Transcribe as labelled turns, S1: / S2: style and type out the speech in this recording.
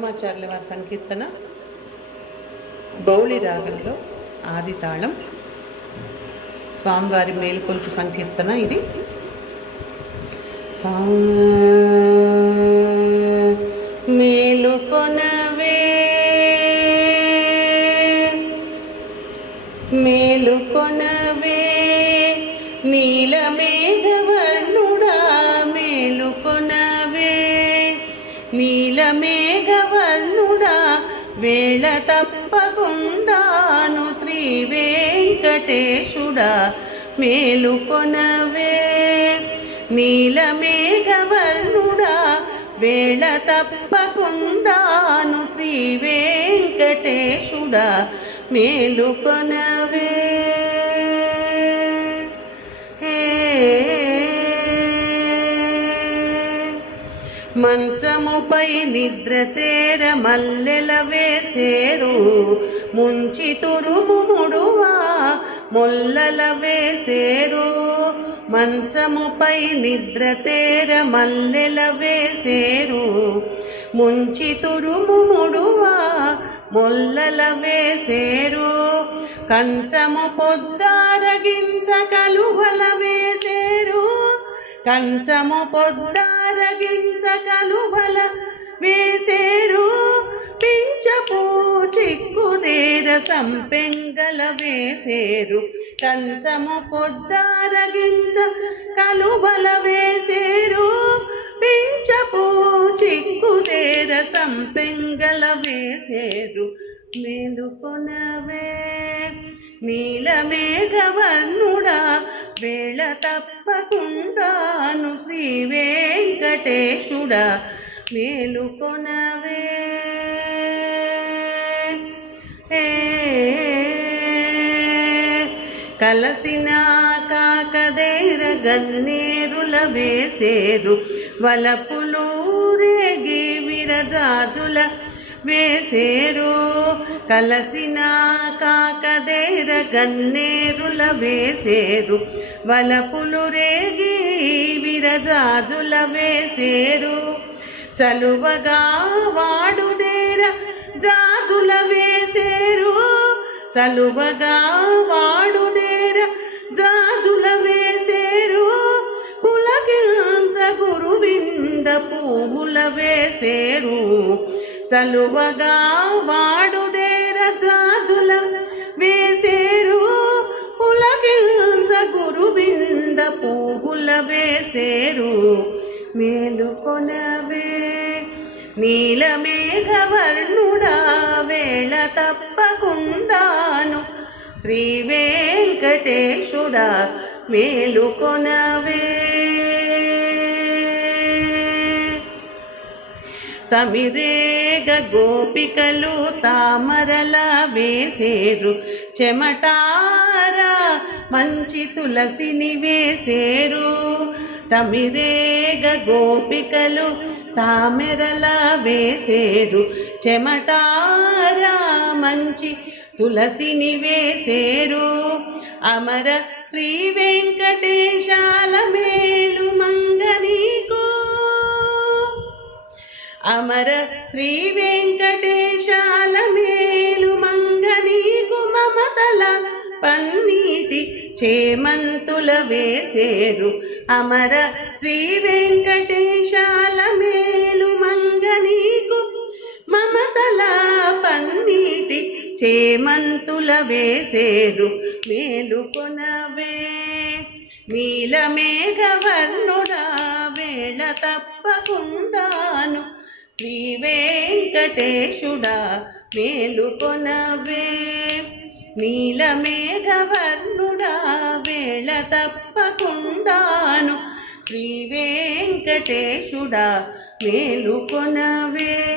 S1: అన్నమాచార్యుల వారి సంకీర్తన బౌళి రాగంలో ఆది తాళం. స్వామివారి మేలుకొల్పు సంకీర్తన ఇది. సా మేలుకొనవే మేలుకొనవే నీలమేఘవర్ణుడా మేలుకొన మేఘవర్ణుడా వేళ తప్పకుండాను శ్రీ వెంకటేశుడా. మేలుకొనవే నీలమేఘవర్ణుడా వేళ తప్పకుండాను శ్రీ వెంకటేశుడా. మేలుకొనవే మంచముపై నిద్ర తేర మల్లెల వేసేరు. ముంచి తురుము ముడువా మొల్లల వేసేరు. మంచముపై నిద్ర తేర మల్లెల వేసేరు. ముంచి తురుము ముడువా మొల్లల వేసేరు. కంచము పొద్దారగించ కలువల వేసేరు. కంచము పొద్దార కలువల వేసేరు. పించపు చిక్కుదేర సంపెంగల వేసేరు. కంచము పొద్దారగించ కలువల వేసేరు. పించపు చిక్కుదేర సంపెంగల వేసేరు. మేలుకొనవే నీలమేఘవర్ణుడా వేళ తప్పకుండాను శ్రీవేణి వెంకటేశుడా మేలుకొనవే. కలసిన కాకదేర గన్నేరుల వేసేరు వలపులు రేగి విరజాజుల వేసేరు కలసిన కాకదేర గన్నేరుల వేసేరు వలపులు రేగి విరజాజుల వేసేరు. చలువగా వాడుదేర జాజుల వేసేరు చలువగా వాడుదేర జాజుల వేసేరు. పులకించ గురువింద పువ్వుల వేసేరు. చలువగా వాడుదేర జాజుల వేసేరు. పులకించ గురువింద పూగుల వేసేరు. మేలుకొనవే నీలమేఘవర్ణుడా వేళ తప్పకుండాను. శ్రీ వెంకటేశుడా మేలుకొనవే తమిరేగ గోపికలు తామరల వేసేరు. చెమటారా మంచి తులసిని వేసేరు. తమిరేగ గోపికలు తామెరల వేసేరు. చెమటారా మంచి తులసిని వేసేరు. అమర శ్రీ వెంకటేశాల మేలు మంగని అమర శ్రీ వెంకటేశాల మేలు మంగనీకు మమతల పన్నీటి చేమంతుల వేసేరు. అమర శ్రీ వెంకటేశాల మేలు మంగనీకు మమతల పన్నీటి చేమంతుల వేసేరు. మేలుకొనవే నీలమేఘవర్ణుడా వేళ తప్పకుండాను శ్రీ వెంకటేశుడా మేలుకొనవే. నీలమేఘవర్ణుడా వేళ తప్పకుండాను శ్రీ వెంకటేశుడా మేలుకొనవే.